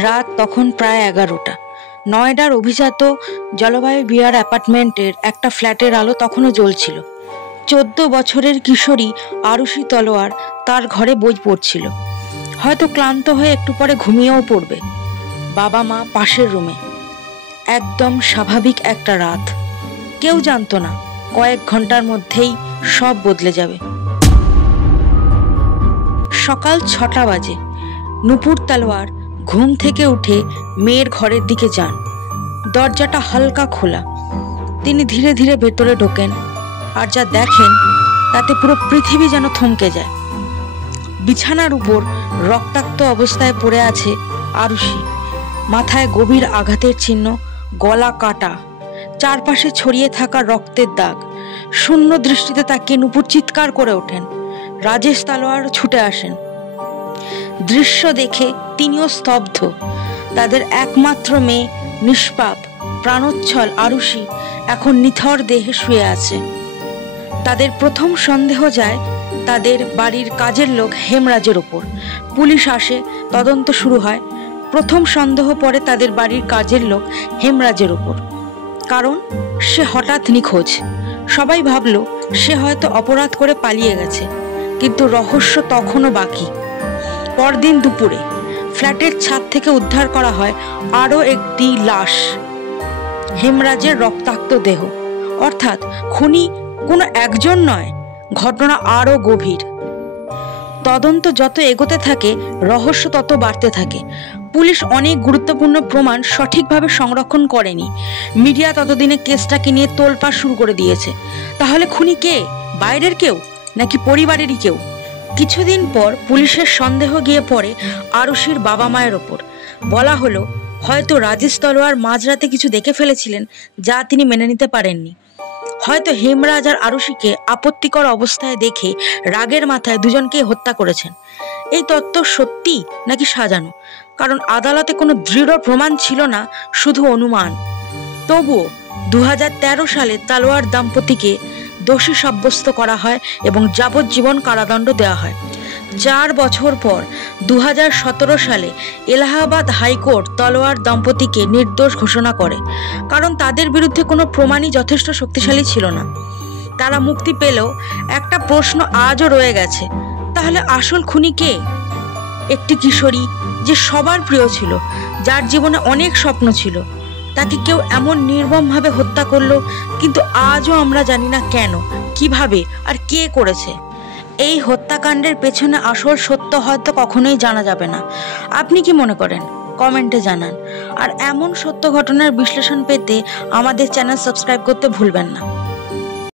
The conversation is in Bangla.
রাত তখন প্রায় 11টা। নয়ডার অভিজাত জলবায়ু বিহার অ্যাপার্টমেন্টের একটা ফ্ল্যাটের আলো তখনও জ্বলছিল। 14 বছরের কিশোরী আরুষি তলোয়ার তার ঘরে বই পড়ছিল। হয়তো ক্লান্ত হয়ে একটু পরে ঘুমিয়েও পড়বে। বাবা মা পাশের রুমে। একদম স্বাভাবিক একটা রাত। কেউ জানতো না কয়েক ঘন্টার মধ্যেই সব বদলে যাবে। সকাল 6টা বাজে। নূপুর তলোয়ার ঘুম থেকে উঠে মেয়ের ঘরের দিকে যান। দরজাটা হালকা খোলা। তিনি ধীরে ধীরে ভেতরে ঢোকেন, আর যা দেখেন তাতে পুরো পৃথিবী যেন থমকে যায়। বিছানার উপর রক্তাক্ত অবস্থায় পড়ে আছে আরুষি। মাথায় গভীর আঘাতের চিহ্ন, গলা কাটা, চারপাশে ছড়িয়ে থাকা রক্তের দাগ। শূন্য দৃষ্টিতে তাকিয়ে নূপুর চিৎকার করে ওঠেন। রাজেশ তলোয়ার ছুটে আসেন। দৃশ্য দেখে তিনিও স্তব্ধ। তাদের একমাত্র মেয়ে, নিষ্পাপ প্রাণোচ্ছল আরুষি এখন নিথর দেহে শুয়ে আছে। তাদের প্রথম সন্দেহ যায় তাদের বাড়ির কাজের লোক হেমরাজের ওপর। পুলিশ আসে, তদন্ত শুরু হয়। প্রথম সন্দেহ পড়ে তাদের বাড়ির কাজের লোক হেমরাজের ওপর, কারণ সে হঠাৎ নিখোঁজ। সবাই ভাবল সে হয়তো অপরাধ করে পালিয়ে গেছে, কিন্তু রহস্য তখনও বাকি। পরদিন দুপুরে ফ্ল্যাটের ছাদ থেকে উদ্ধার করা হয় আরও একটি লাশ, হেমরাজের রক্তাক্ত দেহ। অর্থাৎ খুনি কোনো একজন নয়, ঘটনা আরও গভীর। তদন্ত যত এগোতে থাকে রহস্য তত বাড়তে থাকে। পুলিশ অনেক গুরুত্বপূর্ণ প্রমাণ সঠিকভাবে সংরক্ষণ করেনি। মিডিয়া ততদিনে কেসটাকে নিয়ে তোলপাড় শুরু করে দিয়েছে। তাহলে খুনি কে? বাইরের কেউ নাকি পরিবারেরই কেউ? কিছুদিন পর পুলিশের সন্দেহ গিয়ে পড়ে আরুষির বাবা মায়ের ওপর। বলা হলো হয়তো রাজেশ তলোয়ার মাঝরাতে কিছু দেখে ফেলেছিলেন যা তিনি মেনে নিতে পারেননি। হয়তো হেমরাজ আর আরুষিকে আপত্তিকর অবস্থায় দেখে রাগের মাথায় দুজনকেই হত্যা করেছেন। এই তত্ত্ব সত্যি নাকি সাজানো? কারণ আদালতে কোনো দৃঢ় প্রমাণ ছিল না, শুধু অনুমান। তবুও 2013 সালে তলোয়ার দম্পতিকে দোষী সাব্যস্ত করা হয় এবং যাবজ্জীবন কারাদণ্ড দেওয়া হয়। 4 বছর পর 2017 সালে এলাহাবাদ হাইকোর্ট তলোয়ার দম্পতিকে নির্দোষ ঘোষণা করে, কারণ তাদের বিরুদ্ধে কোনো প্রমাণই যথেষ্ট শক্তিশালী ছিল না। তারা মুক্তি পেলেও একটা প্রশ্ন আজও রয়ে গেছে, তাহলে আসল খুনি কে? একটি কিশোরী যে সবার প্রিয় ছিল, যার জীবনে অনেক স্বপ্ন ছিল, তাকে কেউ এমন নির্মমভাবে হত্যা করলো, কিন্তু আজও আমরা জানি না কেন, কিভাবে আর কে করেছে। এই হত্যাকাণ্ডের পেছনে আসল সত্য হয়তো কখনোই জানা যাবে না। আপনি কি মনে করেন? কমেন্টে জানান। আর এমন সত্য ঘটনার বিশ্লেষণ পেতে আমাদের চ্যানেল সাবস্ক্রাইব করতে ভুলবেন না।